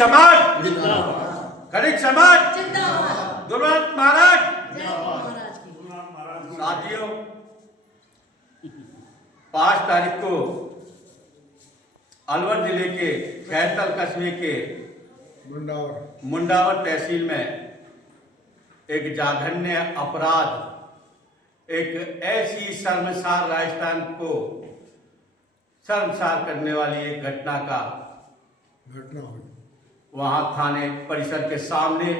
समाज जिंदाबाद। खड़िक समाज जिंदाबाद। गुरुनाथ महाराज। जय महाराज की। साथियों, 5 तारीख को अलवर जिले के खैरतल कस्बे के मुंडावर तहसील में एक जघन्य अपराध, एक ऐसी शर्मसार, राजस्थान को शर्मसार करने वाली एक घटना हुई। वहां थाने परिसर के सामने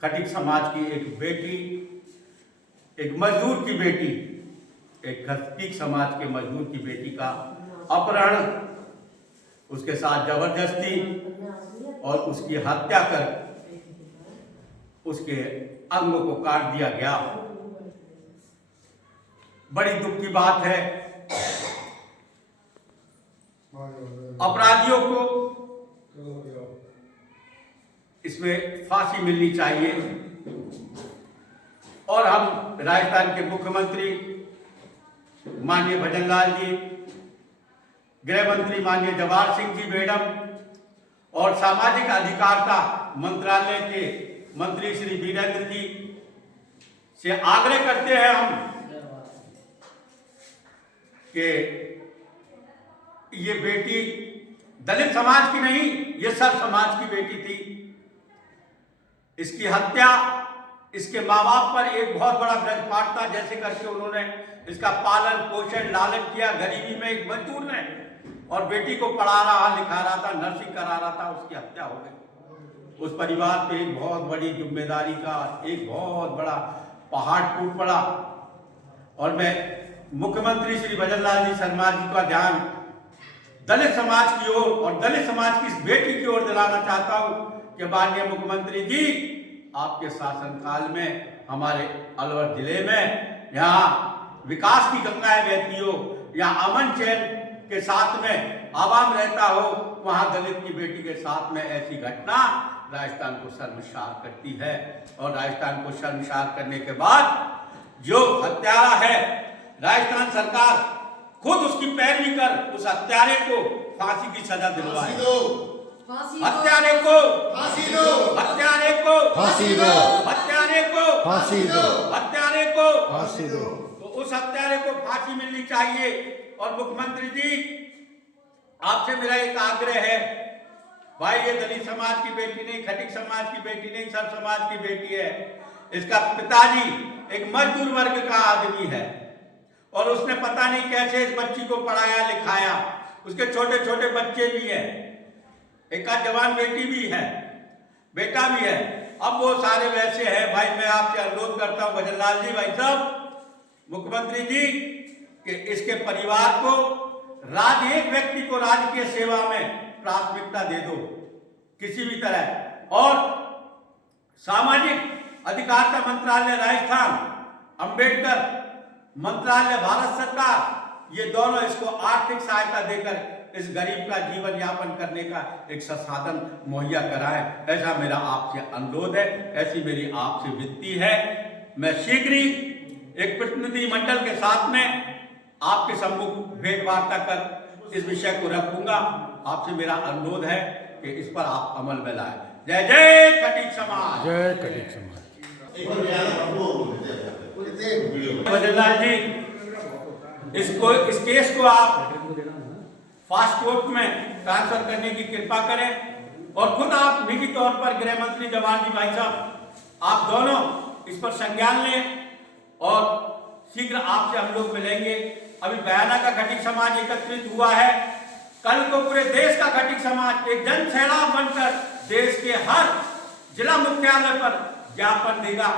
खटिक समाज की एक बेटी, एक मजदूर की बेटी, एक खटिक समाज के मजदूर की बेटी का अपहरण, उसके साथ जबरदस्ती और उसकी हत्या कर उसके अंगों को काट दिया गया। बड़ी दुख की बात है। अपराधियों को इसमें फांसी मिलनी चाहिए और हम राजस्थान के मुख्यमंत्री माननीय भजन लाल जी, गृह मंत्री माननीय जवाहर सिंह जी मैडम और सामाजिक अधिकारिता मंत्रालय के मंत्री श्री वीरेंद्र जी से आग्रह करते हैं हम कि ये बेटी दलित समाज की नहीं, ये सब समाज की बेटी थी। इसकी हत्या इसके माँ बाप पर एक बहुत बड़ा व्रजपात था, जैसे करके उन्होंने इसका पालन पोषण लालन किया गरीबी में एक मजदूर ने, और बेटी को पढ़ा रहा लिखा रहा था, नर्सिंग करा रहा था, उसकी हत्या हो गई। उस परिवार पे एक बहुत बड़ी जिम्मेदारी का एक बहुत बड़ा पहाड़ टूट पड़ा। और मैं मुख्यमंत्री श्री भजन लाल जी शर्मा जी का ध्यान दलित समाज की ओर और दलित समाज की इस बेटी की ओर दिलाना चाहता हूं कि माननीय मुख्यमंत्री जी, आपके शासनकाल में हमारे अलवर जिले में यहाँ विकास की गंगाएं बहती हो, यहाँ अमन चैन के साथ में आवाम रहता हो, वहां दलित की बेटी के साथ में ऐसी घटना राजस्थान को शर्मसार करती है। और राजस्थान को शर्मसार करने के बाद जो हत्यारा है, राजस्थान सरकार खुद उसकी पैरवी कर उस हत्यारे को फांसी की सजा दिलवाए। हत्यारे को फांसी दो। हत्यारे को फांसी दो। हत्यारे को फांसी दो। हत्यारे को फांसी दो। तो उस हत्यारे को फांसी मिलनी चाहिए। और मुख्यमंत्री जी, आपसे मेरा एक आग्रह है, भाई ये दलित समाज की बेटी नहीं, खटिक समाज की बेटी नहीं, सब समाज की बेटी है। इसका पिताजी एक मजदूर वर्ग का आदमी है और उसने पता नहीं कैसे इस बच्ची को पढ़ाया लिखाया। उसके छोटे छोटे बच्चे भी हैं, एक जवान बेटी भी है, बेटा भी है। अब वो सारे वैसे हैं। भाई मैं आपसे अनुरोध करता हूं भजन लाल जी, भाई साहब, मुख्यमंत्री जी, कि इसके परिवार को एक व्यक्ति को राजकीय सेवा में प्राथमिकता दे दो किसी भी तरह। और सामाजिक अधिकारिता मंत्रालय राजस्थान, अंबेडकर मंत्रालय भारत सरकार, ये दोनों इसको आर्थिक सहायता देकर इस गरीब का जीवन यापन करने का एक संसाधन मुहैया कराएं। ऐसा मेरा आपसे अनुरोध है, ऐसी मेरी आपसे विनती है। मैं शीघ्र ही एक प्रतिनिधि मंडल के साथ में आपके सम्मुख भेंट वार्ता कर इस विषय को रखूंगा। आपसे मेरा अनुरोध है कि इस पर आप अमल में लाएं। जय जय खटिक समाज। जय खटिक समाज। भजन लाल जी, इस केस को आप फास्ट कोर्ट में ट्रांसफर करने की कृपा करें और खुद आप निजी तौर पर गृह मंत्री जवाहर जी भाई साहब, आप दोनों इस पर संज्ञान लें और शीघ्र आपसे हम लोग मिलेंगे। अभी बयाना का खटिक समाज एकत्रित हुआ है, कल को पूरे देश का खटिक समाज एक जन सैलाब बनकर देश के हर जिला मुख्यालय पर ज्ञापन देगा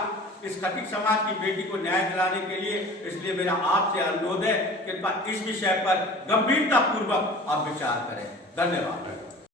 इस खटिक समाज की बेटी को न्याय दिलाने के लिए। इसलिए मेरा आपसे अनुरोध है कि इस विषय पर गंभीरता पूर्वक आप विचार करें। धन्यवाद।